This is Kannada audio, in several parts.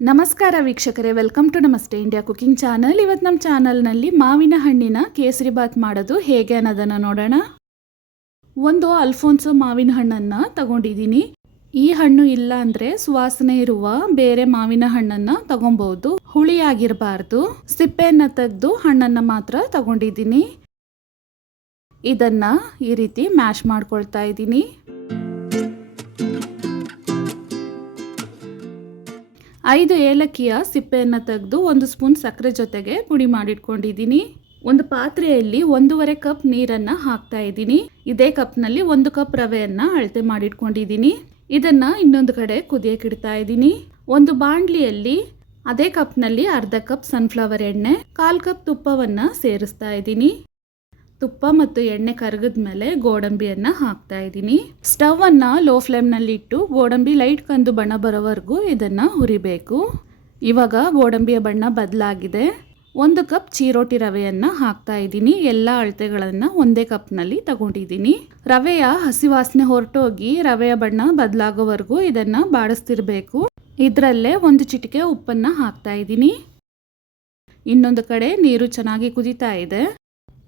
ನಮಸ್ಕಾರ ವೀಕ್ಷಕರೇ, ವೆಲ್ಕಮ್ ಟು ನಮಸ್ತೆ ಇಂಡಿಯಾ ಕುಕಿಂಗ್ ಚಾನಲ್. ಇವತ್ತು ನಮ್ಮ ಚಾನಲ್ನಲ್ಲಿ ಮಾವಿನ ಹಣ್ಣಿನ ಕೇಸರಿ ಬಾತ್ ಮಾಡೋದು ಹೇಗೆ ಅನ್ನೋದನ್ನು ನೋಡೋಣ. ಒಂದು ಅಲ್ಫೋನ್ಸೋ ಮಾವಿನ ಹಣ್ಣನ್ನು ತಗೊಂಡಿದ್ದೀನಿ. ಈ ಹಣ್ಣು ಇಲ್ಲ ಅಂದರೆ ಸುವಾಸನೆ ಇರುವ ಬೇರೆ ಮಾವಿನ ಹಣ್ಣನ್ನು ತಗೊಬಹುದು. ಹುಳಿಯಾಗಿರಬಾರ್ದು. ಸಿಪ್ಪೆಯನ್ನು ತೆಗೆದು ಹಣ್ಣನ್ನು ಮಾತ್ರ ತಗೊಂಡಿದ್ದೀನಿ. ಇದನ್ನು ಈ ರೀತಿ ಮ್ಯಾಶ್ ಮಾಡ್ಕೊಳ್ತಾ ಇದ್ದೀನಿ. ಐದು ಏಲಕ್ಕಿಯ ಸಿಪ್ಪೆಯನ್ನು ತೆಗೆದು 1 ಸ್ಪೂನ್ ಸಕ್ಕರೆ ಜೊತೆಗೆ ಪುಡಿ ಮಾಡಿಟ್ಕೊಂಡಿದ್ದೀನಿ. ಒಂದು ಪಾತ್ರೆಯಲ್ಲಿ 1.5 ಕಪ್ ನೀರನ್ನು ಹಾಕ್ತಾ ಇದ್ದೀನಿ. ಇದೇ ಕಪ್ನಲ್ಲಿ 1 ಕಪ್ ರವೆಯನ್ನು ಅಳತೆ ಮಾಡಿಟ್ಕೊಂಡಿದ್ದೀನಿ. ಇದನ್ನು ಇನ್ನೊಂದು ಕಡೆ ಕುದಿಯಕ್ಕೆ ಇಡ್ತಾ ಇದ್ದೀನಿ. ಒಂದು ಬಾಣಲಿಯಲ್ಲಿ ಅದೇ ಕಪ್ನಲ್ಲಿ ಅರ್ಧ ಕಪ್ ಸನ್ಫ್ಲವರ್ ಎಣ್ಣೆ, 1/4 ಕಪ್ ತುಪ್ಪವನ್ನು ಸೇರಿಸ್ತಾ ಇದ್ದೀನಿ. ತುಪ್ಪ ಮತ್ತು ಎಣ್ಣೆ ಕರಗಿದ ಮೇಲೆ ಗೋಡಂಬಿಯನ್ನು ಹಾಕ್ತಾ ಇದ್ದೀನಿ. ಸ್ಟವ್ ಅನ್ನು ಲೋ ಫ್ಲೇಮ್ನಲ್ಲಿ ಇಟ್ಟು ಗೋಡಂಬಿ ಲೈಟ್ ಕಂದು ಬಣ್ಣ ಬರೋವರೆಗೂ ಇದನ್ನು ಹುರಿಬೇಕು. ಇವಾಗ ಗೋಡಂಬಿಯ ಬಣ್ಣ ಬದಲಾಗಿದೆ. 1 ಕಪ್ ಚಿರೋಟಿ ರವೆಯನ್ನು ಹಾಕ್ತಾ ಇದ್ದೀನಿ. ಎಲ್ಲ ಅಳತೆಗಳನ್ನು ಒಂದೇ ಕಪ್ನಲ್ಲಿ ತಗೊಂಡಿದ್ದೀನಿ. ರವೆಯ ಹಸಿ ವಾಸನೆ ಹೊರಟೋಗಿ ರವೆಯ ಬಣ್ಣ ಬದಲಾಗೋವರೆಗೂ ಇದನ್ನು ಬಾಡಿಸ್ತಿರ್ಬೇಕು. ಇದರಲ್ಲೇ 1 ಚಿಟಿಕೆ ಉಪ್ಪನ್ನು ಹಾಕ್ತಾ ಇದ್ದೀನಿ. ಇನ್ನೊಂದು ಕಡೆ ನೀರು ಚೆನ್ನಾಗಿ ಕುದೀತಾ ಇದೆ.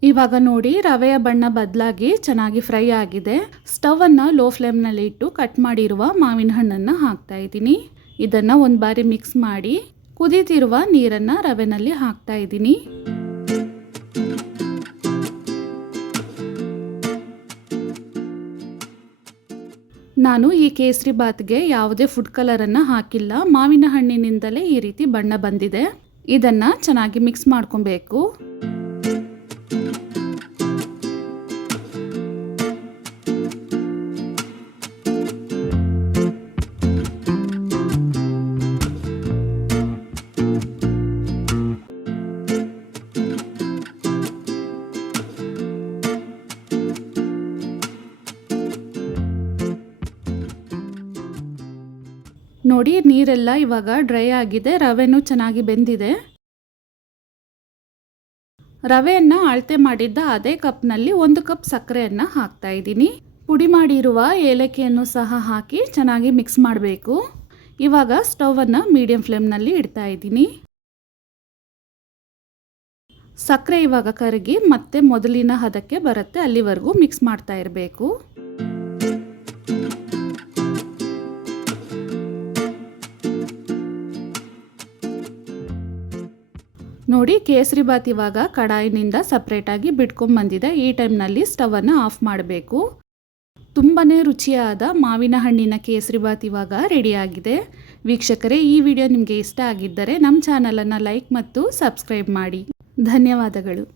ಇವಾಗ ನೋಡಿ, ರವೆಯ ಬಣ್ಣ ಬದಲಾಗಿ ಚೆನ್ನಾಗಿ ಫ್ರೈ ಆಗಿದೆ. ಸ್ಟವ್ ಅನ್ನು ಲೋ ಫ್ಲೇಮ್ನಲ್ಲಿ ಇಟ್ಟು ಕಟ್ ಮಾಡಿರುವ ಮಾವಿನ ಹಣ್ಣನ್ನು ಹಾಕ್ತಾ ಇದ್ದೀನಿ. ಇದನ್ನು ಒಂದು ಬಾರಿ ಮಿಕ್ಸ್ ಮಾಡಿ ಕುದೀತಿರುವ ನೀರನ್ನು ರವೆನಲ್ಲಿ ಹಾಕ್ತಾ ಇದ್ದೀನಿ. ನಾನು ಈ ಕೇಸರಿ ಬಾತ್ಗೆ ಯಾವುದೇ ಫುಡ್ ಕಲರನ್ನು ಹಾಕಿಲ್ಲ. ಮಾವಿನ ಹಣ್ಣಿನಿಂದಲೇ ಈ ರೀತಿ ಬಣ್ಣ ಬಂದಿದೆ. ಇದನ್ನು ಚೆನ್ನಾಗಿ ಮಿಕ್ಸ್ ಮಾಡ್ಕೊಬೇಕು. ನೋಡಿ, ನೀರೆಲ್ಲ ಇವಾಗ ಡ್ರೈ ಆಗಿದೆ. ರವೆನೂ ಚೆನ್ನಾಗಿ ಬೆಂದಿದೆ. ರವೆಯನ್ನು ಅಳತೆ ಮಾಡಿದ್ದ ಅದೇ ಕಪ್ನಲ್ಲಿ 1 ಕಪ್ ಸಕ್ಕರೆಯನ್ನು ಹಾಕ್ತಾ ಇದ್ದೀನಿ. ಪುಡಿ ಮಾಡಿರುವ ಏಲಕ್ಕಿಯನ್ನು ಸಹ ಹಾಕಿ ಚೆನ್ನಾಗಿ ಮಿಕ್ಸ್ ಮಾಡಬೇಕು. ಇವಾಗ ಸ್ಟವನ್ನು ಮೀಡಿಯಂ ಫ್ಲೇಮ್ನಲ್ಲಿ ಇಡ್ತಾ ಇದ್ದೀನಿ. ಸಕ್ಕರೆ ಇವಾಗ ಕರಗಿ ಮತ್ತೆ ಮೊದಲಿನ ಹದಕ್ಕೆ ಬರುತ್ತೆ, ಅಲ್ಲಿವರೆಗೂ ಮಿಕ್ಸ್ ಮಾಡ್ತಾ ಇರಬೇಕು. ನೋಡಿ, ಕೇಸರಿ ಬಾತ್ ಇವಾಗ ಕಡಾಯಿನಿಂದ ಸಪ್ರೇಟಾಗಿ ಬಿಟ್ಕೊಂಡ್ಬಂದಿದೆ. ಈ ಟೈಮ್ನಲ್ಲಿ ಸ್ಟವನ್ನು ಆಫ್ ಮಾಡಬೇಕು. ತುಂಬಾ ರುಚಿಯಾದ ಮಾವಿನ ಹಣ್ಣಿನ ಕೇಸರಿ ಬಾತ್ ಇವಾಗ ರೆಡಿಯಾಗಿದೆ. ವೀಕ್ಷಕರೇ, ಈ ವಿಡಿಯೋ ನಿಮಗೆ ಇಷ್ಟ ಆಗಿದ್ದರೆ ನಮ್ಮ ಚಾನಲನ್ನು ಲೈಕ್ ಮತ್ತು ಸಬ್ಸ್ಕ್ರೈಬ್ ಮಾಡಿ. ಧನ್ಯವಾದಗಳು.